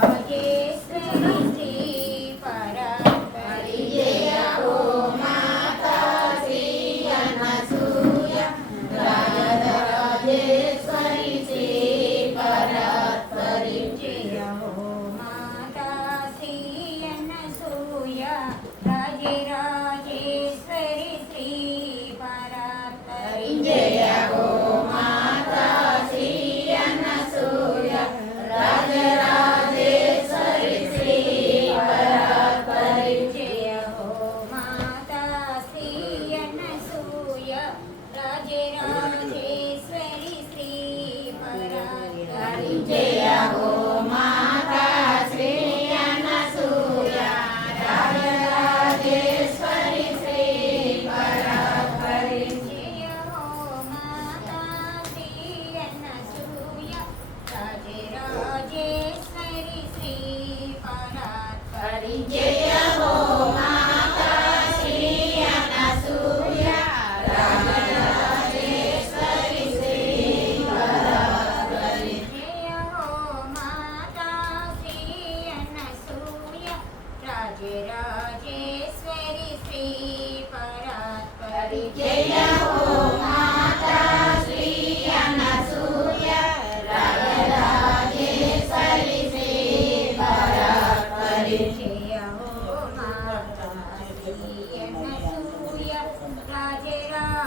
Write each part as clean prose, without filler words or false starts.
राजराजेश्वरी श्री परात्परी जय हो माता श्री अनसूया राजराजेश्वरी श्री परात्परी जय हो माता श्री अनसूया राजराजेश्वरी श्री परात्परी जय हो माता श्री अनसूया राजराजेश्वरी श्री परात्परी जय हो माता श्री अनसूया राजराजेश्वरी श्री परात्परी जय हो माता श्री अनसूया राजराजेश्वरी श्री परात्परी जय हो माता श्री अनसूया राजराजेश्वरी श्री परात्परी जय हो माता श्री अनसूया राजराजेश्वरी श्री परात्परी जय हो माता श्री अनसूया राजराजेश्वरी श्री परात्परी जय हो माता श्री अनसूया राजराजेश्वरी श्री परात्परी जय हो माता श्री अनसूया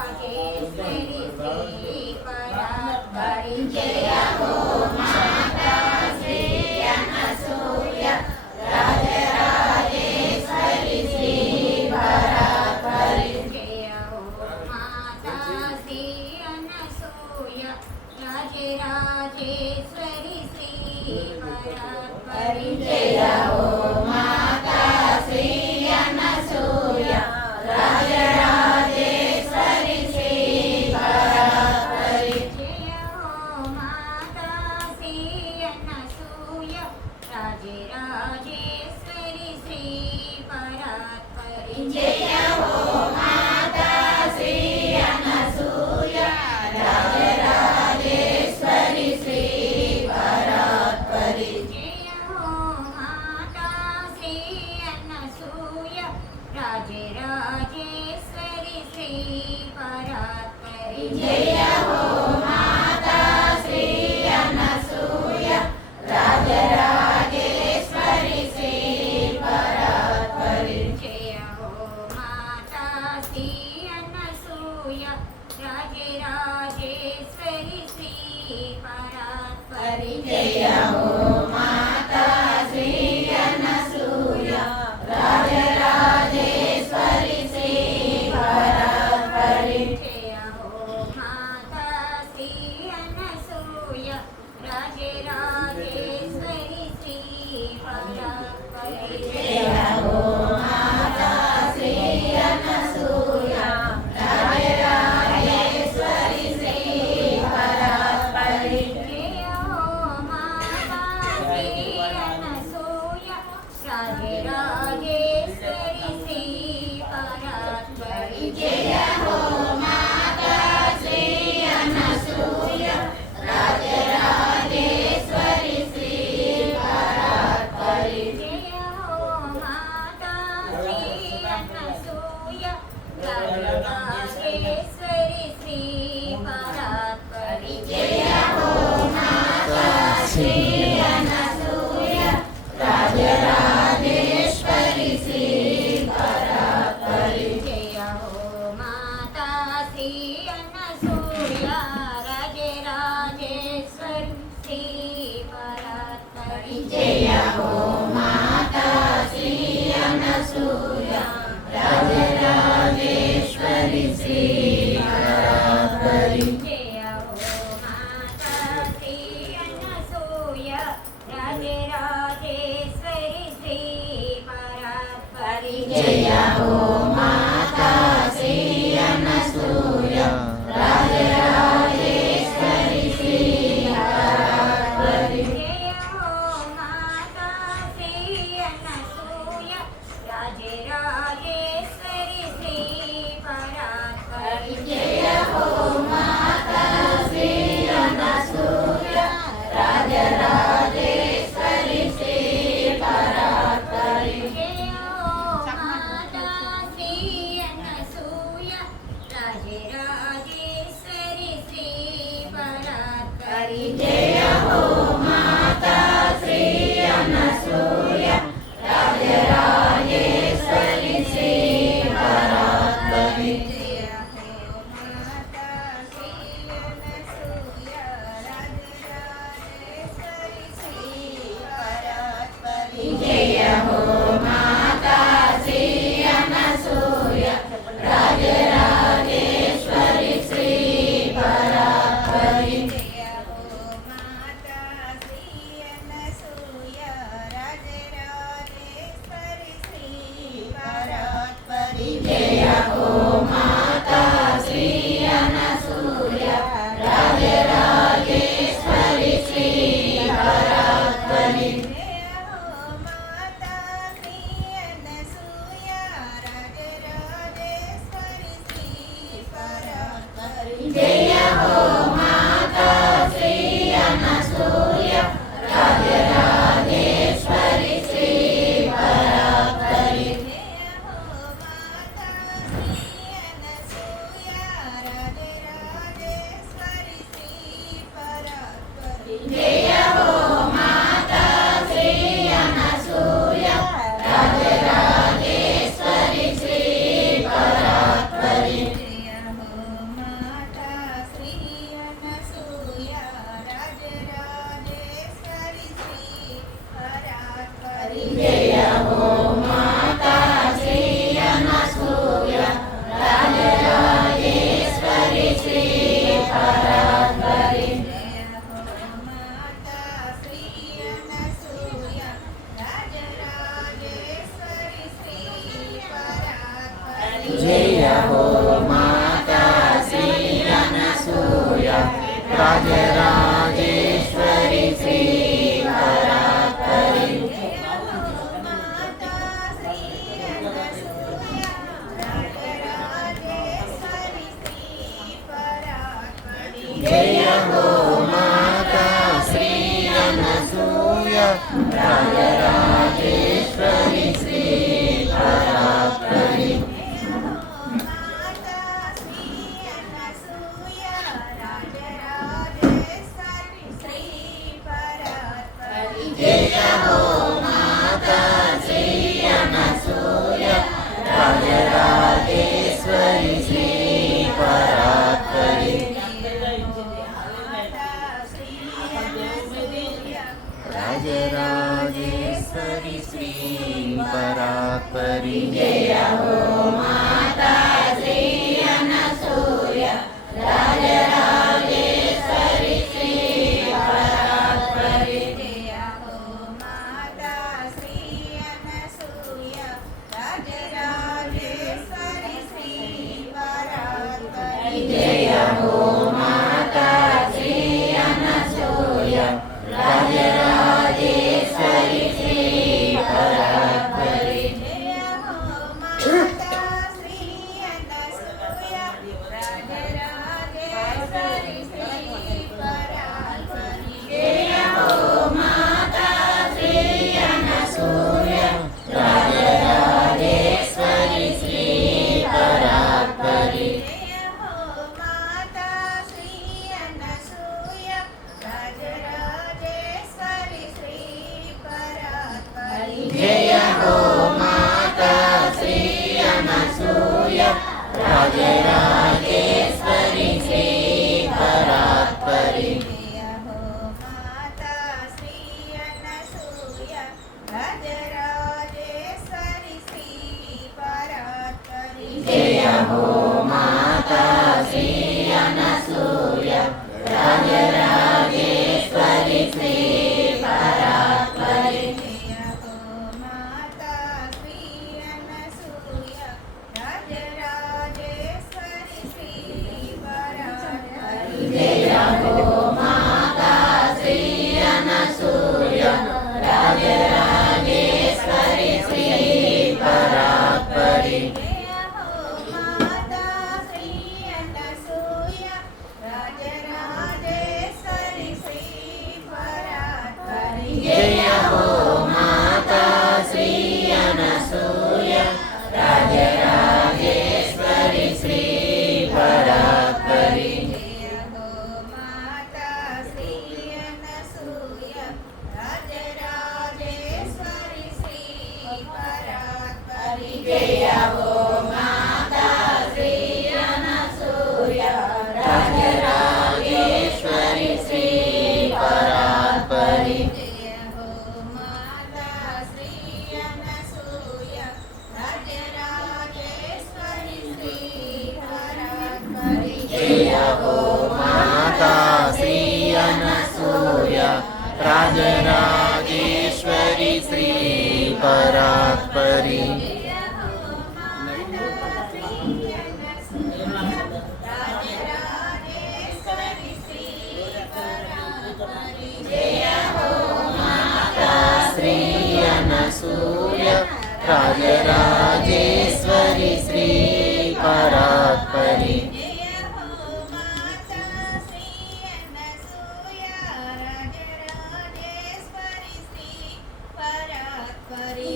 राजराजेश्वरी श्री परात्परी जय हो माता श्री अनसूया राजराजेश्वरी श्री परात्परी जय हो माता श्री अनसूया राजराजेश्वरी श्री परात्परी जय हो माता श्री अनसूया राजराजेश्वरी श्री परात्परी जय हो माता श्री अनसूया राजराजेश्वरी श्री परात्परी जय हो माता श्री अनसूया राजराजेश्वरी श्री परी जय हो माता श्री अनसूय राजराजेश्वरी श्री परात्परी जय हो माता श्री अनसूय राजराजेश्वरी श्री परात्परी जय हो माता श्री अनसूय राजराजेश्वरी श्री परात्परी जय हो माता श्री अनसूय राजराजेश्वरी श्री परात्परी जय हो माता श्री अनसूय राजराजेश्वरी श्री परात्परी जय हो माता श्री अनसूय राजराजेश्वरी श्री परात्परी जय हो माता श्री अनसूय राजराजेश्वरी श्री परात्परी जय हो माता श्री अनसूय राजराजेश्वरी श्री परात्परी जय हो माता श्री अनसूय राजराजेश्वरी श्री परात्परी जय हो माता श्री अनसूय राजराजेश्वरी श्री परात्परी जय हो माता श्री अनसूय राजराजेश्वरी श्री परात्परी जय हो माता श्री अनसूय राजराजेश्वरी श्री परात्परी जय हो माता श्री अनसूय राजराजेश्वरी श्री परात्परी जय हो माता श्री अनसूय राजराजेश्वरी श्री परात्परी जय हो माता श्री अनसूय राजराजेश्वरी श्री परात्परी जय हो माता श्री अनसूय राजराजेश्वरी श्री परात्परी जय हो माता श्री अनसूय राजराजेश्वरी श्री परात्परी राजराजेश्वरी श्री परात्परी जय हो माता श्री अनसूय राजराजेश्वरी श्री परात्परी जय हो माता श्री अनसूय राजराजेश्वरी श्री परात्परी जय हो माता श्री अनसूय राजराजेश्वरी श्री परात्परी जय हो माता श्री राजराजेश्वरि श्री परात्परि श्री अनसूय राजराजेश्वरि श्री परात्परि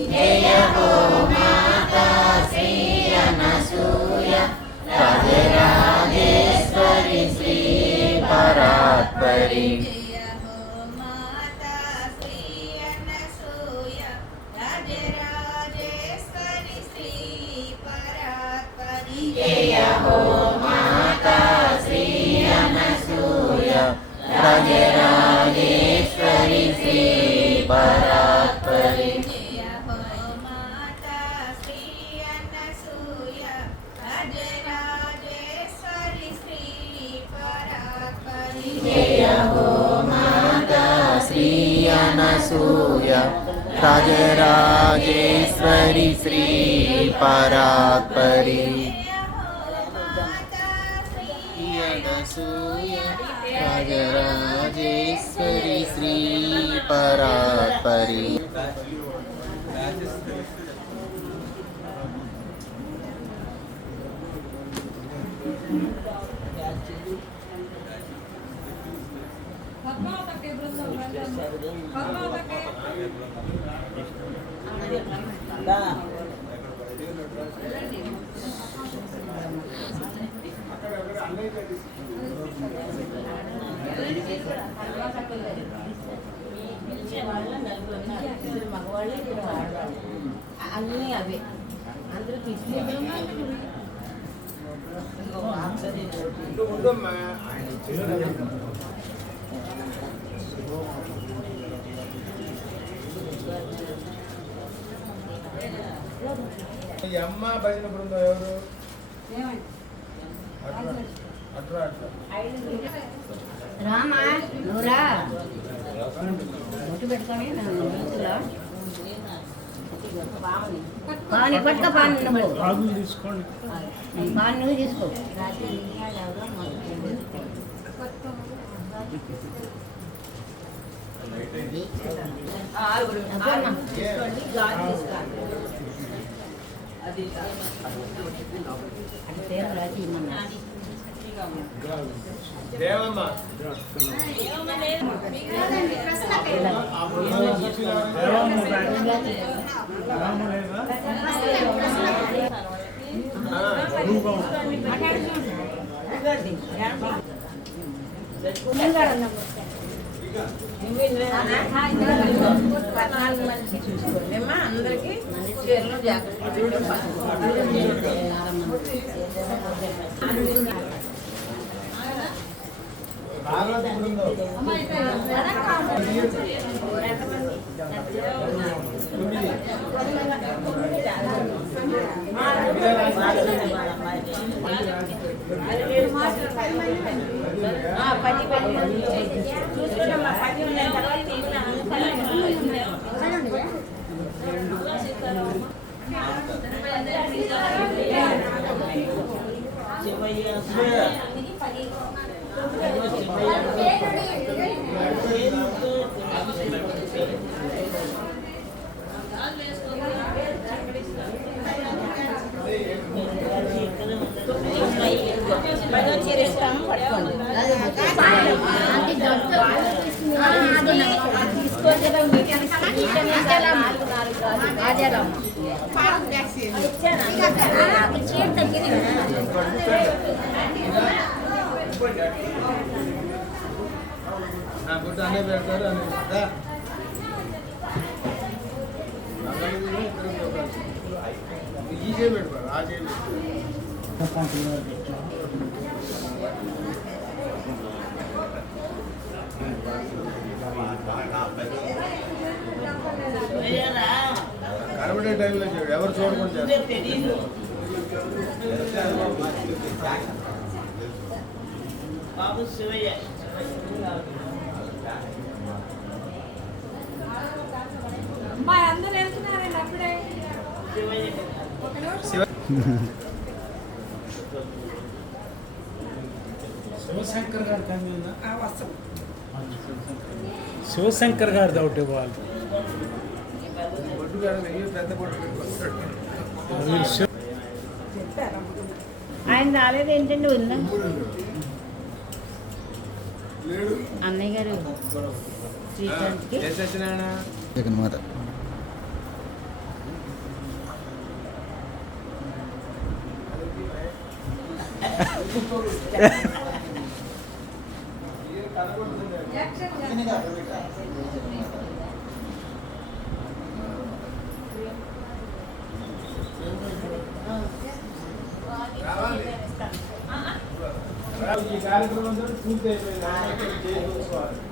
जय हो माता श्री अनसूय राजराजेश्वरि श्री परात्परि जय हो माता श्री अनसूय राजराजेश्वरि श्री परात्परि जय हो माता श्री अनसूय राजराजेश्वरि श्री परात्परि अनसूय राजराजेश्वरि श्री परात्परि అన్నీ అవే అందరూ అమ్మ భజన బృందం ఎవరు రామా నువ్వురా మొట్టు పెట్టుకొని పాని పట్టుక పాని నువ్వు పాని నువ్వు తీసుకో అది పేరు రాసి ఇమ్మన్నా దేవమ్మ అందరికి చీరలు జాగ్రత్త భాగవత బృందం అనే పెడతారు ఈజీ పెడతారు ఆ కనబడే టైంలో చేయడు ఎవరు చూడకుండా బాబు శివయ్య శివశంకర్ గారి కానీ శివశంకర్ గారిది ఒకటి ఇవ్వాలి. బొట్టు గారు వెయ్యి పెద్ద బొట్టు పెట్టుకుంటాడు. మీరు శివ- ఆయన రాలేదు ఏంటండి వదిన అన్నయ్య గారు శ్రీకాంత్కి ఏ సత్యనారాయణ జగన్మాత ఈ కార్యక్రమం పూర్తి అయిపోయింది.